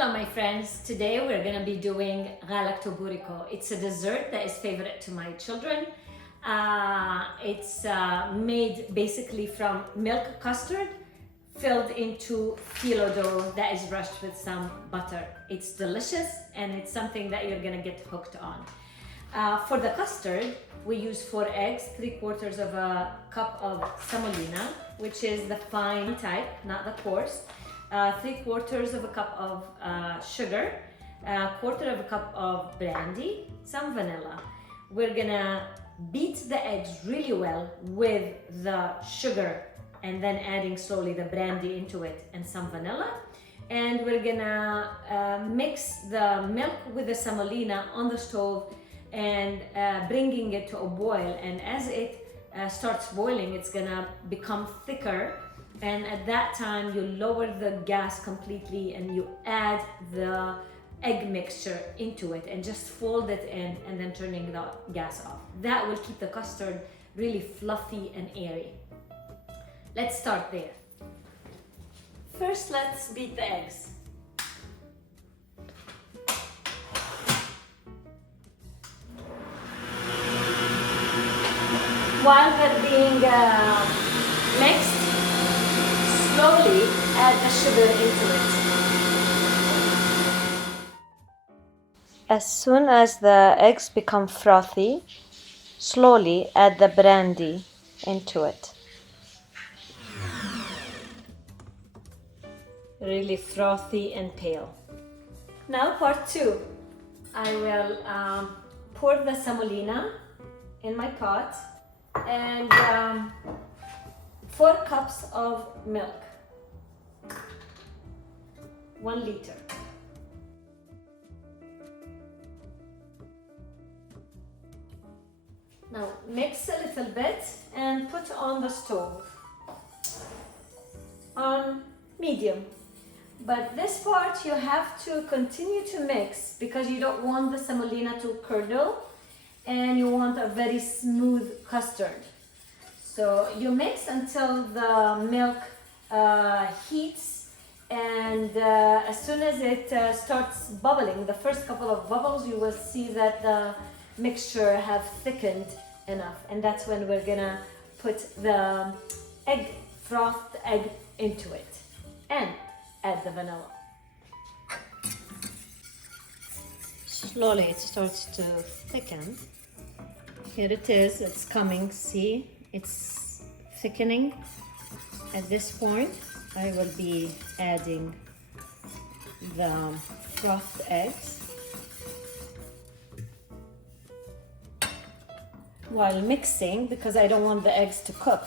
Hello my friends, today we're going to be doing Galaktoboureko. It's a dessert that is favorite to my children. It's made basically from milk custard filled into filo dough that is brushed with some butter. It's delicious and it's something that you're going to get hooked on. For the custard, we use 4 eggs, 3/4 of a cup of semolina, which is the fine type, not the coarse. 3/4 of a cup of sugar, 1/4 of a cup of brandy, some vanilla. We're gonna beat the eggs really well with the sugar and then adding slowly the brandy into it and some vanilla. And we're gonna mix the milk with the semolina on the stove and bringing it to a boil. And as it starts boiling, it's gonna become thicker. And at that time, you lower the gas completely and you add the egg mixture into it and just fold it in and then turning the gas off. That will keep the custard really fluffy and airy. Let's start there. First, let's beat the eggs. While they're being mixed, slowly add the sugar into it. As soon as the eggs become frothy, slowly add the brandy into it. Really frothy and pale. Now part 2. I will pour the semolina in my pot and 4 cups of milk. 1 liter. Now mix a little bit and put on the stove on medium. But this part you have to continue to mix because you don't want the semolina to curdle and you want a very smooth custard. So you mix until the milk heats. And as soon as it starts bubbling, the first couple of bubbles, you will see that the mixture have thickened enough. And that's when we're gonna put the frothed egg into it and add the vanilla. Slowly it starts to thicken. Here it is, it's coming, see? It's thickening. At this point, I will be adding the frothed eggs while mixing because I don't want the eggs to cook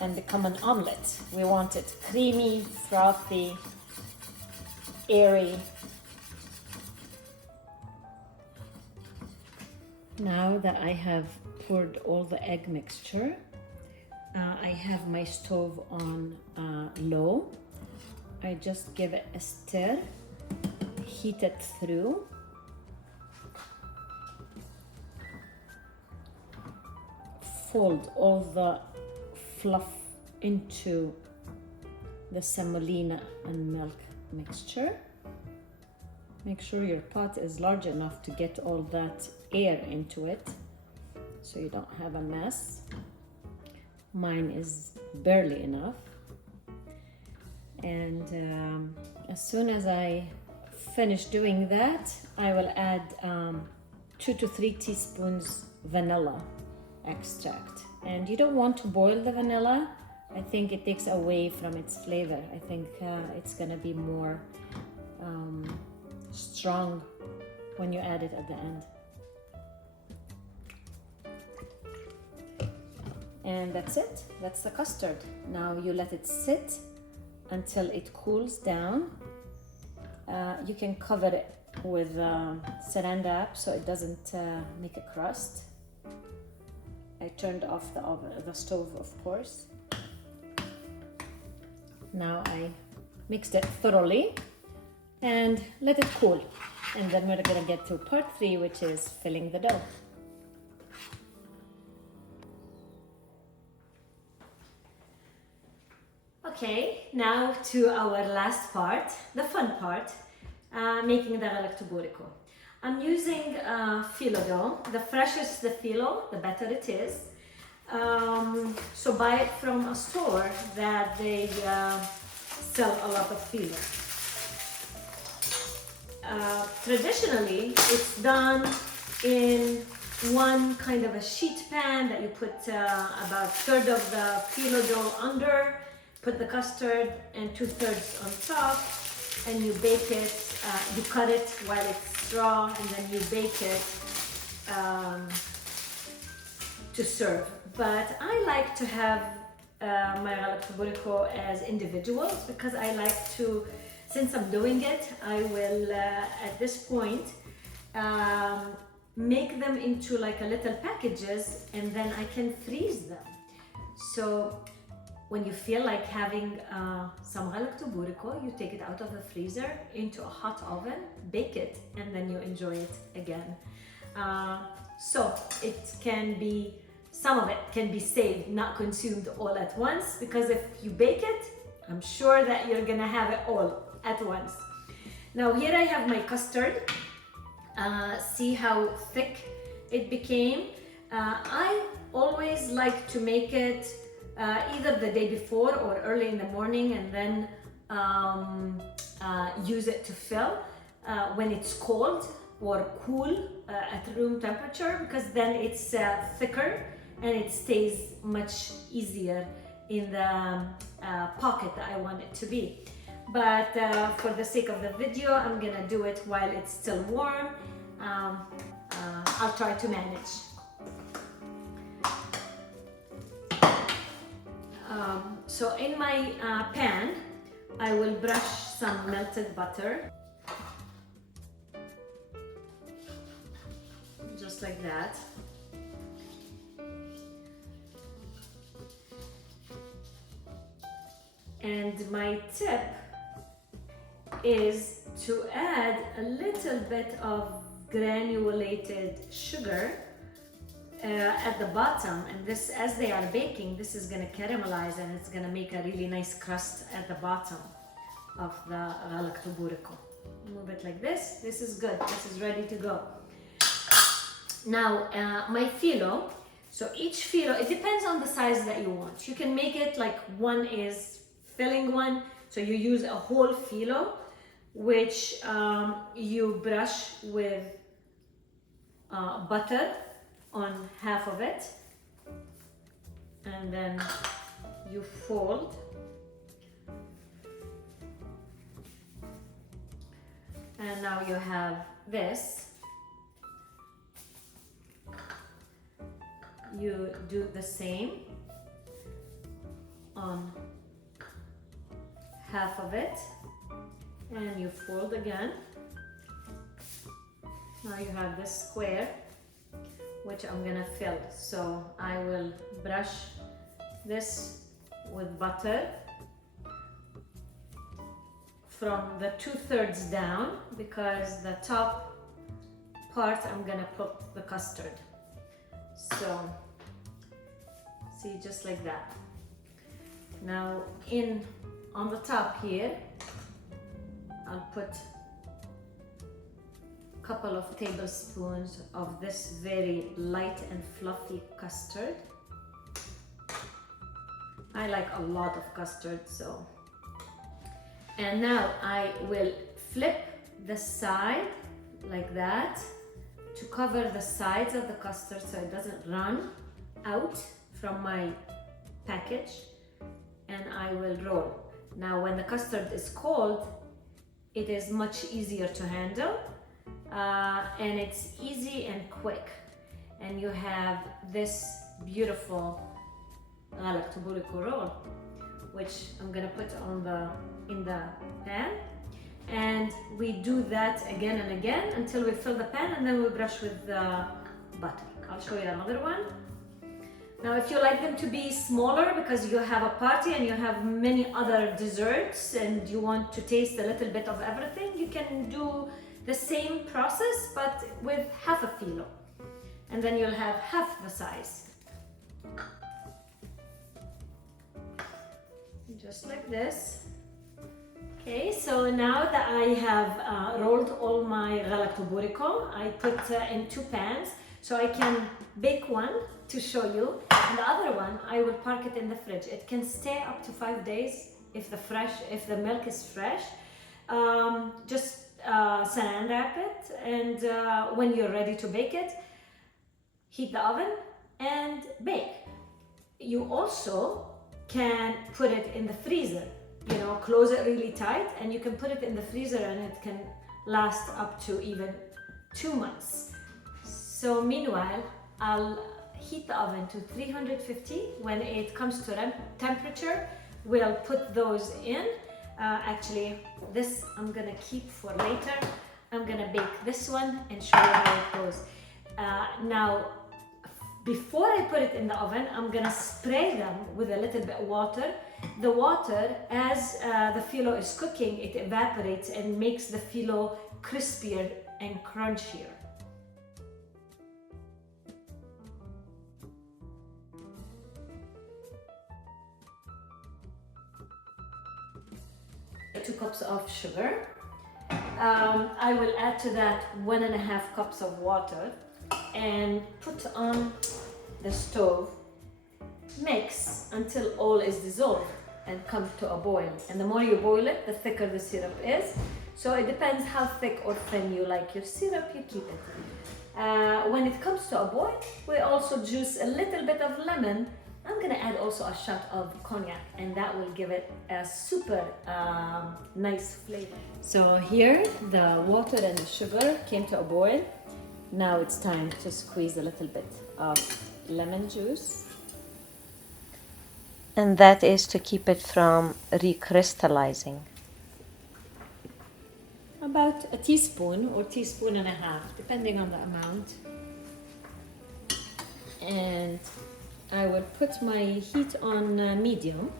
and become an omelette. We want it creamy, frothy, airy. Now that I have poured all the egg mixture, I have my stove on low. I just give it a stir, heat it through. Fold all the fluff into the semolina and milk mixture. Make sure your pot is large enough to get all that air into it so you don't have a mess. Mine is barely enough. And as soon as I finish doing that, I will add 2 to 3 teaspoons vanilla extract. And you don't want to boil the vanilla. I think it takes away from its flavor. I think it's gonna be more strong when you add it at the end. And that's it. That's the custard. Now you let it sit until it cools down. You can cover it with saran wrap so it doesn't make a crust. I turned off the stove, of course. Now I mixed it thoroughly and let it cool. And then we're gonna get to part 3, which is filling the dough. Okay, now to our last part, the fun part, making the Galaktoboureko. I'm using filo dough. The fresher the filo, the better it is. So buy it from a store that they sell a lot of filo. Traditionally, it's done in one kind of a sheet pan that you put about a third of the filo dough under, put the custard and 2/3 on top, and you bake it. You cut it while it's raw, and then you bake it to serve. But I like to have my Galaktoboureko as individuals because I like to, since I'm doing it, I will at this point make them into like a little packages, and then I can freeze them. So when you feel like having some Galaktoboureko, you take it out of the freezer into a hot oven, bake it, and then you enjoy it again. So it can be, some of it can be saved, not consumed all at once, because if you bake it, I'm sure that you're gonna have it all at once. Now here I have my custard. See how thick it became. I always like to make it either the day before or early in the morning, and then use it to fill when it's cold or cool at room temperature, because then it's thicker and it stays much easier in the pocket that I want it to be. But for the sake of the video, I'm gonna do it while it's still warm. I'll try to manage. So in my pan, I will brush some melted butter. Just like that. And my tip is to add a little bit of granulated sugar at the bottom, and this, as they are baking, this is going to caramelize and it's going to make a really nice crust at the bottom of the Galaktoboureko. Move it like this. This is good. This is ready to go. Now my filo. So each filo, it depends on the size that you want. You can make it like one is filling one, so you use a whole filo, which you brush with butter on half of it, and then you fold, and now you have this. You do the same on half of it, and you fold again. Now you have this square, which I'm gonna fill. So I will brush this with butter from the 2/3 down, because the top part I'm gonna put the custard. So see, just like that. Now on the top here, I'll put couple of tablespoons of this very light and fluffy custard. I like a lot of custard, so. And now I will flip the side like that to cover the sides of the custard so it doesn't run out from my package, and I will roll. Now when the custard is cold, it is much easier to handle. And it's easy and quick, and you have this beautiful Galaktoboureko roll, which I'm gonna put in the pan, and we do that again and again until we fill the pan, and then we brush with the butter. I'll show you another one. Now if you like them to be smaller because you have a party and you have many other desserts and you want to taste a little bit of everything, you can do the same process but with half a filo, and then you'll have half the size. just like this. Okay, so now that I have rolled all my Galaktoboureko, I put in 2 pans so I can bake one to show you, and the other one I will park it in the fridge. It can stay up to 5 days if the milk is fresh. Just saran wrap it, and when you're ready to bake it, heat the oven and bake. You also can put it in the freezer. You know, close it really tight, and you can put it in the freezer and it can last up to even 2 months. So meanwhile, I'll heat the oven to 350. When it comes to temperature, we'll put those in. Actually, this I'm gonna keep for later. I'm gonna bake this one and show you how it goes. Now, before I put it in the oven, I'm gonna spray them with a little bit of water. The water, as the filo is cooking, it evaporates and makes the filo crispier and crunchier. Two cups of sugar. I will add to that 1.5 cups of water and put on the stove. Mix until all is dissolved and come to a boil. And the more you boil it, the thicker the syrup is. So it depends how thick or thin you like your syrup, you keep it. When it comes to a boil, we also juice a little bit of lemon. I'm gonna add also a shot of cognac, and that will give it a super nice flavor. So here, the water and the sugar came to a boil. Now it's time to squeeze a little bit of lemon juice. And that is to keep it from recrystallizing. About a teaspoon or teaspoon and a half, depending on the amount. And I will put my heat on medium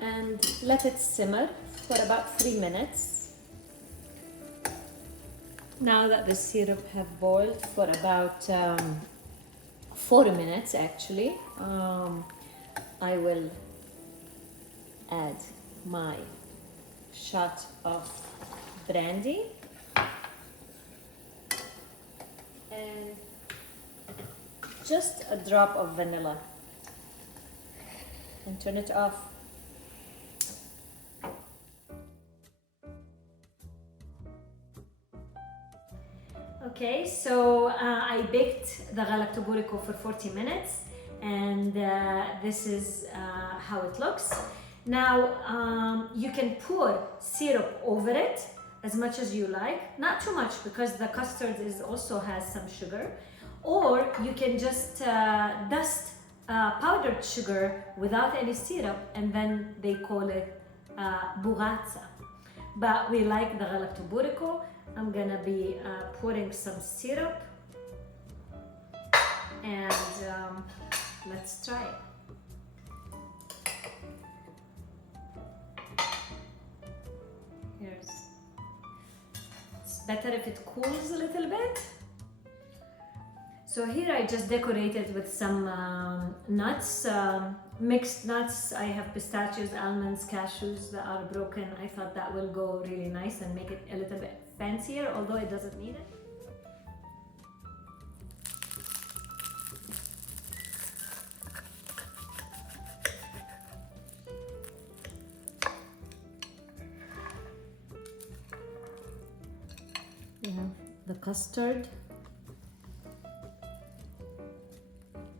and let it simmer for about 3 minutes. Now that the syrup have boiled for about 4 minutes actually, I will add my shot of brandy and just a drop of vanilla and turn it off. Okay, so I baked the Galaktoboureko for 40 minutes, and this is how it looks. Now you can pour syrup over it as much as you like, not too much because the custard also has some sugar, or you can just dust powdered sugar without any syrup, and then they call it bugatsa. But we like the Galaktoboureko. I'm gonna be pouring some syrup, and let's try it. It's better if it cools a little bit. So here I just decorated with some nuts, mixed nuts. I have pistachios, almonds, cashews that are broken. I thought that will go really nice and make it a little bit fancier, although it doesn't need it. We have the custard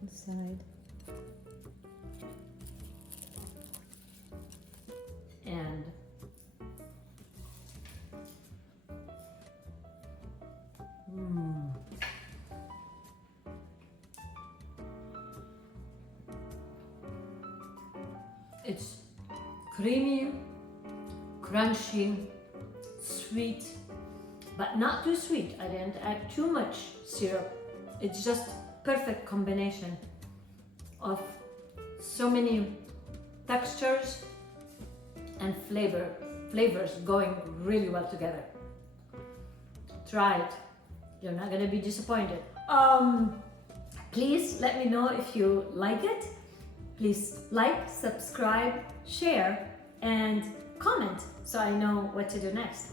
inside, and it's creamy, crunchy, sweet, but not too sweet. I didn't add too much syrup. It's just perfect combination of so many textures and flavors going really well together. Try it. You're not gonna be disappointed. Please let me know if you like it. Please like, subscribe, share, and comment so I know what to do next.